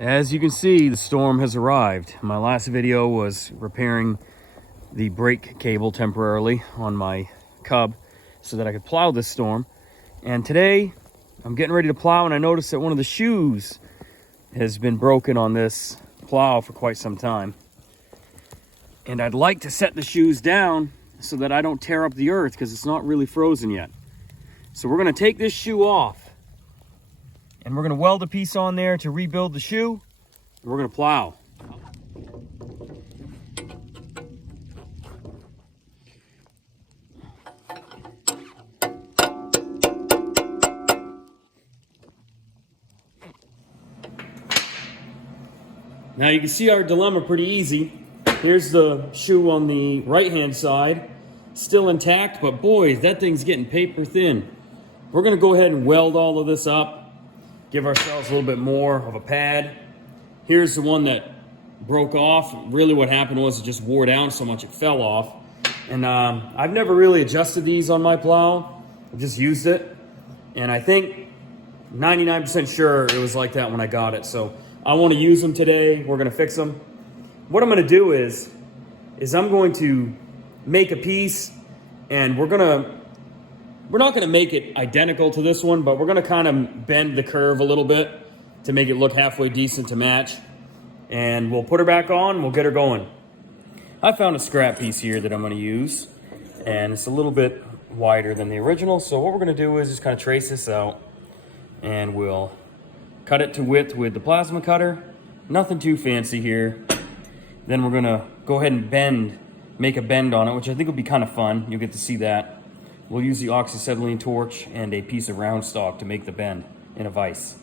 As you can see, the storm has arrived. My last video was repairing the brake cable temporarily on my Cub so that I could plow this storm. And today, I'm getting ready to plow, and I noticed that one of the shoes has been broken on this plow for quite some time. And I'd like to set the shoes down so that I don't tear up the earth because it's not really frozen yet. So we're going to take this shoe off and we're going to weld a piece on there to rebuild the shoe, and we're going to plow. Now you can see our dilemma pretty easy. Here's the shoe on the right hand side, still intact, but boy, that thing's getting paper thin. We're going to go ahead and weld all of this up, give ourselves a little bit more of a pad. Here's the one that broke off. Really what happened was it just wore down so much it fell off. And I've never really adjusted these on my plow. I've just used it. And I think 99% sure it was like that when I got it. So I want to use them today. We're going to fix them. What I'm going to do is I'm going to make a piece, and we're not going to make it identical to this one, but we're going to kind of bend the curve a little bit to make it look halfway decent to match. And we'll put her back on, we'll get her going. I found a scrap piece here that I'm going to use, and it's a little bit wider than the original. So what we're going to do is just kind of trace this out, and we'll cut it to width with the plasma cutter. Nothing too fancy here. Then we're going to go ahead and make a bend on it, which I think will be kind of fun. You'll get to see that. We'll use the oxyacetylene torch and a piece of round stock to make the bend in a vise.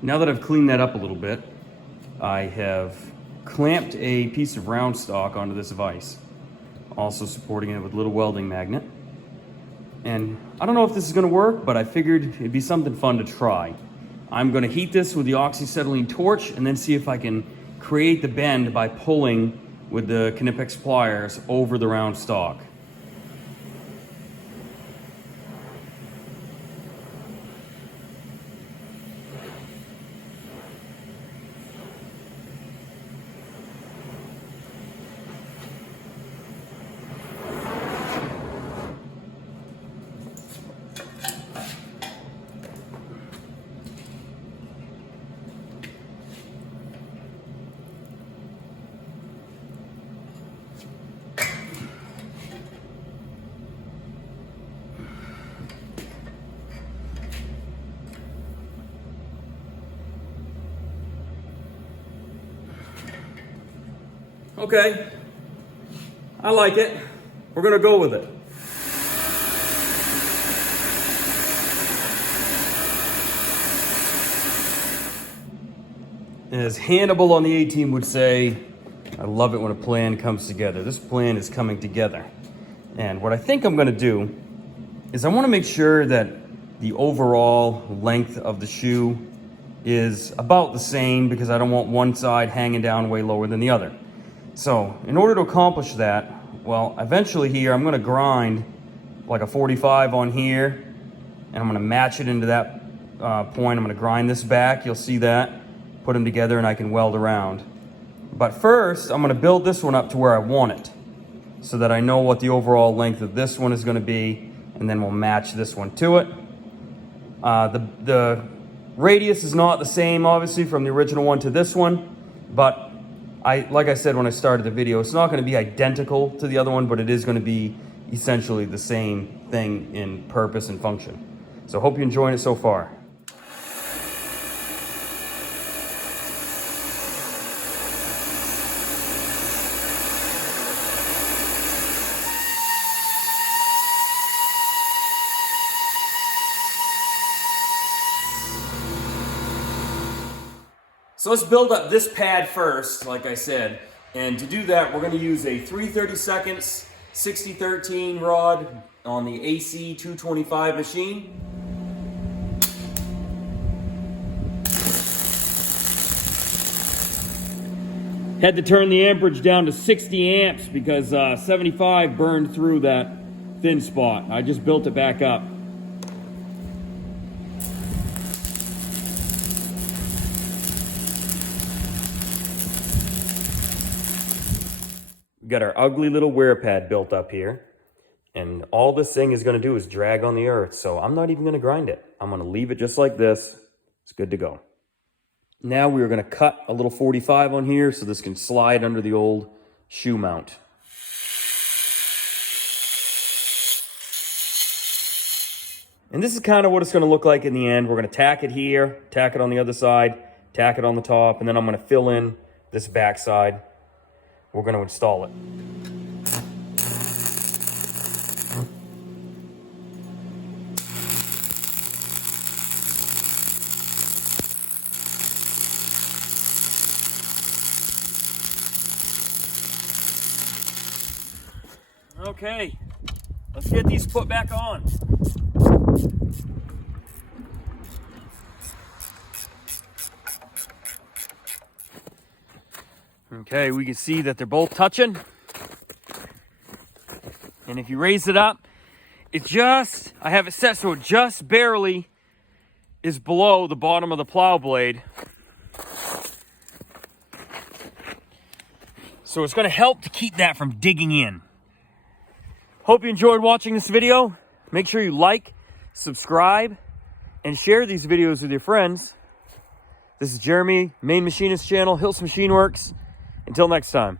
Now that I've cleaned that up a little bit, I have clamped a piece of round stock onto this vise, also supporting it with a little welding magnet. And I don't know if this is going to work, but I figured it'd be something fun to try. I'm going to heat this with the oxyacetylene torch and then see if I can create the bend by pulling with the Knipex pliers over the round stock. Okay, I like it. We're gonna go with it. As Hannibal on the A-Team would say, I love it when a plan comes together. This plan is coming together. And what I think I'm gonna do is I wanna make sure that the overall length of the shoe is about the same, because I don't want one side hanging down way lower than the other. So in order to accomplish that, well, eventually here I'm going to grind like a 45 on here, and I'm going to match it into that point. I'm going to grind this back, you'll see that, put them together, and I can weld around. But first I'm going to build this one up to where I want it, so that I know what the overall length of this one is going to be, and then we'll match this one to it. The radius is not the same, obviously, from the original one to this one, but like I said when I started the video, it's not going to be identical to the other one, but it is going to be essentially the same thing in purpose and function. So hope you're enjoying it so far. So let's build up this pad first, like I said. And to do that, we're going to use a 3/32 6013 rod on the AC 225 machine. Had to turn the amperage down to 60 amps because 75 burned through that thin spot. I just built it back up. We got our ugly little wear pad built up here. And all this thing is going to do is drag on the earth. So I'm not even going to grind it. I'm going to leave it just like this. It's good to go. Now we are going to cut a little 45 on here so this can slide under the old shoe mount. And this is kind of what it's going to look like in the end. We're going to tack it here, tack it on the other side, tack it on the top, and then I'm going to fill in this back side. We're going to install it. Okay, let's get these put back on. Okay, we can see that they're both touching. And if you raise it up, I have it set so it just barely is below the bottom of the plow blade. So it's going to help to keep that from digging in. Hope you enjoyed watching this video. Make sure you like, subscribe, and share these videos with your friends. This is Jeremy, Main Machinist Channel, Hiltz Machine Works. Until next time.